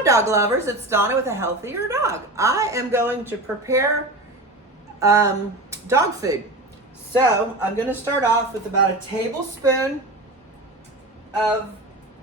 Hi dog lovers, it's Donna with a healthier dog. I am going to prepare dog food. So I'm going to start off with about a tablespoon of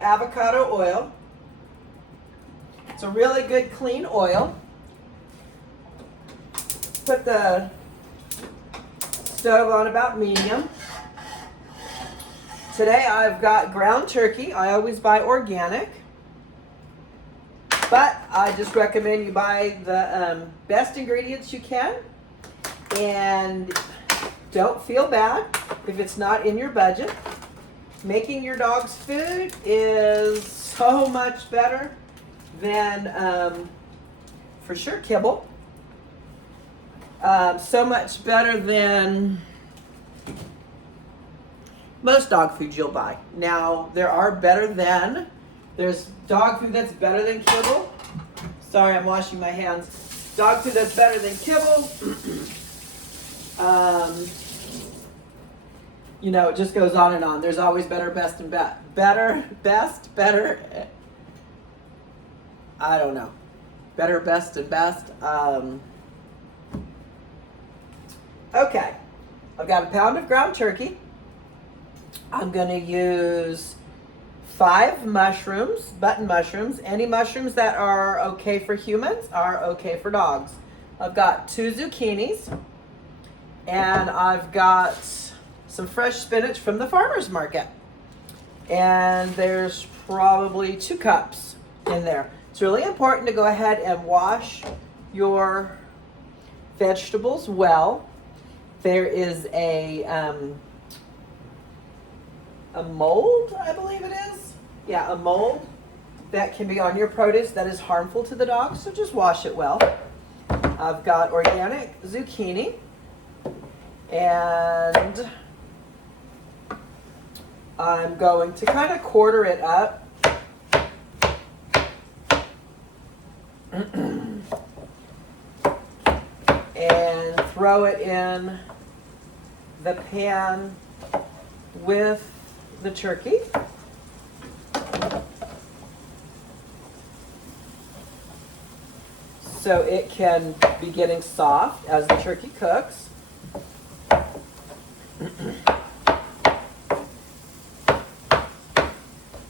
avocado oil. It's a really good clean oil. Put the stove on about medium. Today I've got ground turkey. I always buy organic. But I just recommend you buy the best ingredients you can, and don't feel bad if it's not in your budget. Making your dog's food is so much better than, for sure, kibble. So much better than most dog food you'll buy. Now, there are better than. There's dog food that's better than kibble. Sorry, I'm washing my hands. Dog food that's better than kibble. You know, it just goes on and on. There's always better, best, and better, best, better. I don't know. Better, best, and best. Okay. I've got a pound of ground turkey. I'm going to use 5 mushrooms, button mushrooms. Any mushrooms that are okay for humans are okay for dogs. I've got 2 zucchinis, and I've got some fresh spinach from the farmer's market. And there's probably 2 cups in there. It's really important to go ahead and wash your vegetables well. There is a mold, I believe it is. Yeah, a mold that can be on your produce that is harmful to the dog, so just wash it well. I've got organic zucchini, and I'm going to kind of quarter it up. And throw it in the pan with the turkey. So it can be getting soft as the turkey cooks.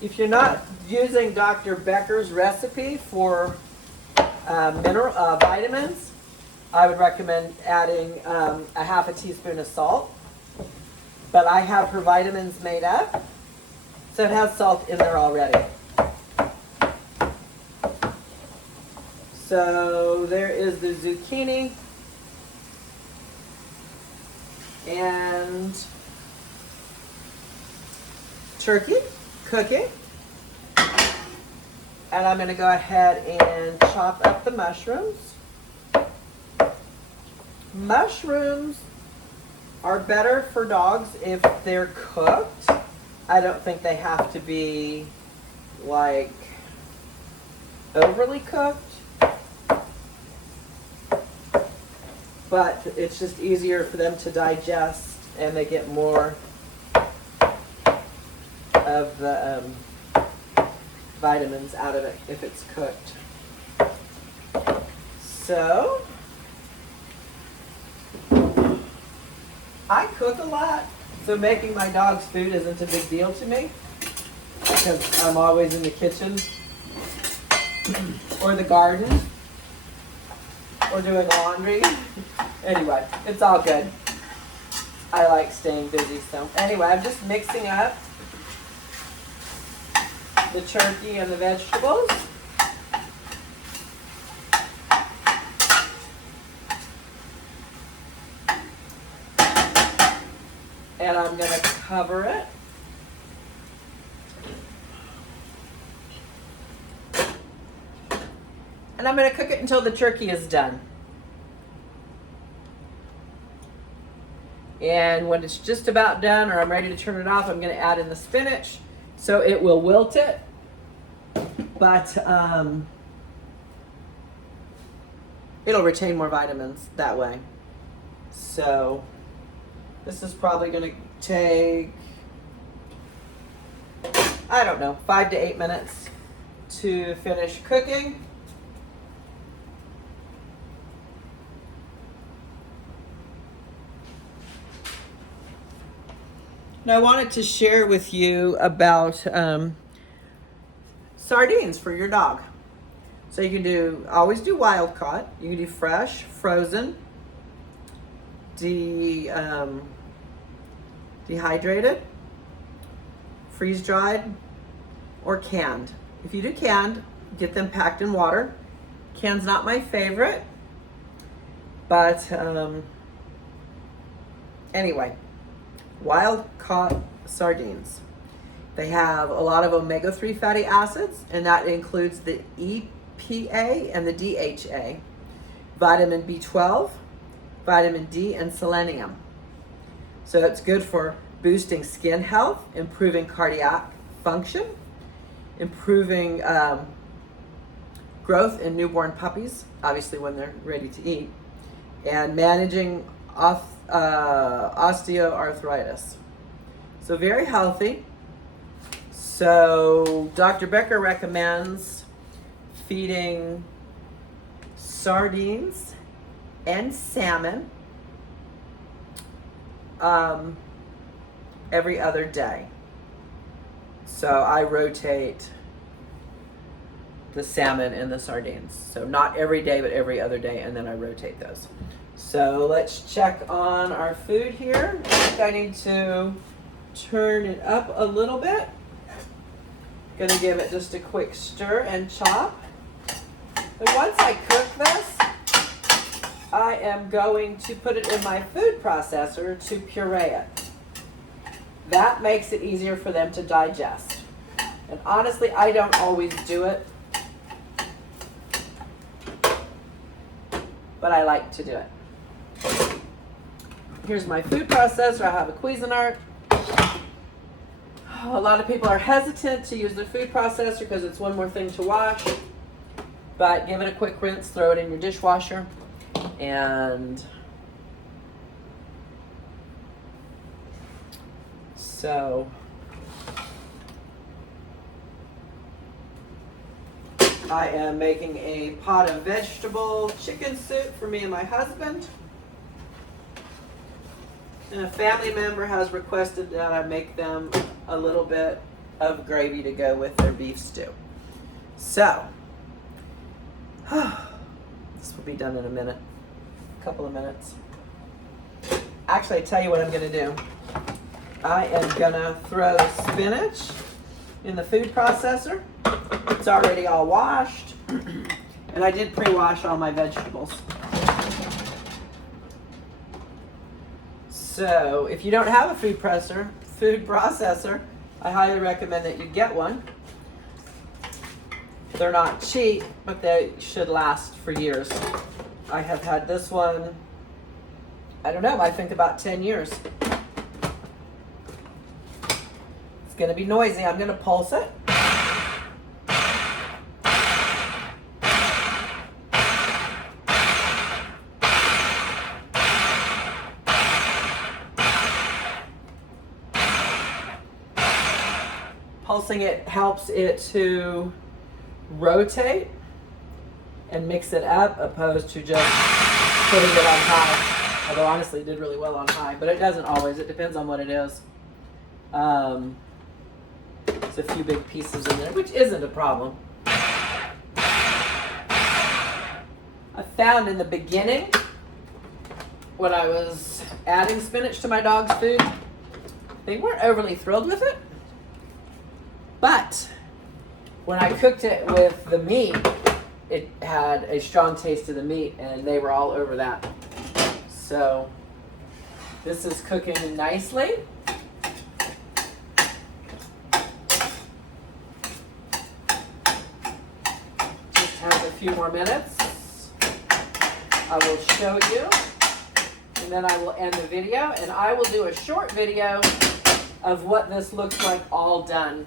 If you're not using Dr. Becker's recipe for vitamins, I would recommend adding a half a teaspoon of salt. But I have her vitamins made up, so it has salt in there already. So there is the zucchini and turkey cooking. And I'm going to go ahead and chop up the mushrooms. Mushrooms are better for dogs if they're cooked. I don't think they have to be like overly cooked. But it's just easier for them to digest, and they get more of the vitamins out of it if it's cooked. So, I cook a lot, so making my dog's food isn't a big deal to me because I'm always in the kitchen or the garden or doing laundry. Anyway, it's all good. I like staying busy. So anyway, I'm just mixing up the turkey and the vegetables. And I'm going to cover it. And I'm going to cook it until the turkey is done. And when it's just about done, or I'm ready to turn it off, I'm going to add in the spinach. So it will wilt it. But it'll retain more vitamins that way. So this is probably going to take, I don't know, 5 to 8 minutes. to finish cooking. And I wanted to share with you about sardines for your dog. So you can always do wild caught. You can do fresh, frozen, dehydrated, freeze dried, or canned. If you do canned, get them packed in water. Canned's not my favorite, but anyway, wild caught sardines. They have a lot of omega-3 fatty acids, and that includes the EPA and the DHA, vitamin B12, vitamin D, and selenium. So it's good for boosting skin health, improving cardiac function, improving growth in newborn puppies, obviously when they're ready to eat, and managing osteoarthritis. So very healthy. So Dr. Becker recommends feeding sardines and salmon every other day. So I rotate the salmon and the sardines. So not every day, but every other day, and then I rotate those. So let's check on our food here. I think I need to turn it up a little bit. Gonna give it just a quick stir and chop. And once I cook this, I am going to put it in my food processor to puree it. That makes it easier for them to digest. And honestly, I don't always do it, but I like to do it. Here's my food processor. I have a Cuisinart. A lot of people are hesitant to use their food processor because it's one more thing to wash. But give it a quick rinse, throw it in your dishwasher, and so I am making a pot of vegetable chicken soup for me and my husband. And a family member has requested that I make them a little bit of gravy to go with their beef stew. So, this will be done in a couple of minutes. Actually, I tell you what I'm going to do. I am going to throw the spinach in the food processor. It's already all washed, and I did pre-wash all my vegetables. So if you don't have a food processor, I highly recommend that you get one. They're not cheap, but they should last for years. I have had this one, I don't know, I think about 10 years. It's gonna be noisy. I'm gonna pulse it. Pulsing it helps it to rotate and mix it up, opposed to just putting it on high. Although honestly it did really well on high, but it doesn't always. It depends on what it is. There's a few big pieces in there, which isn't a problem. I found in the beginning, when I was adding spinach to my dog's food, they weren't overly thrilled with it. But when I cooked it with the meat, it had a strong taste to the meat, and they were all over that. So this is cooking nicely. Just have a few more minutes. I will show you, and then I will end the video, and I will do a short video of what this looks like all done.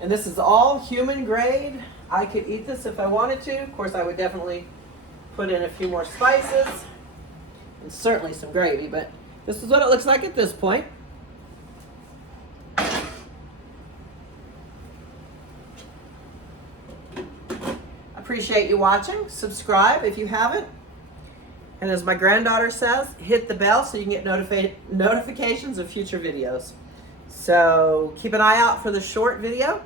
And this is all human grade. I could eat this if I wanted to. Of course, I would definitely put in a few more spices and certainly some gravy, but this is what it looks like at this point. appreciate you watching. Subscribe if you haven't. And as my granddaughter says, hit the bell so you can get notifications of future videos. So keep an eye out for the short video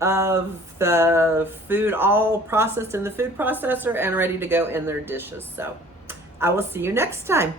of the food all processed in the food processor and ready to go in their dishes. So I will see you next time.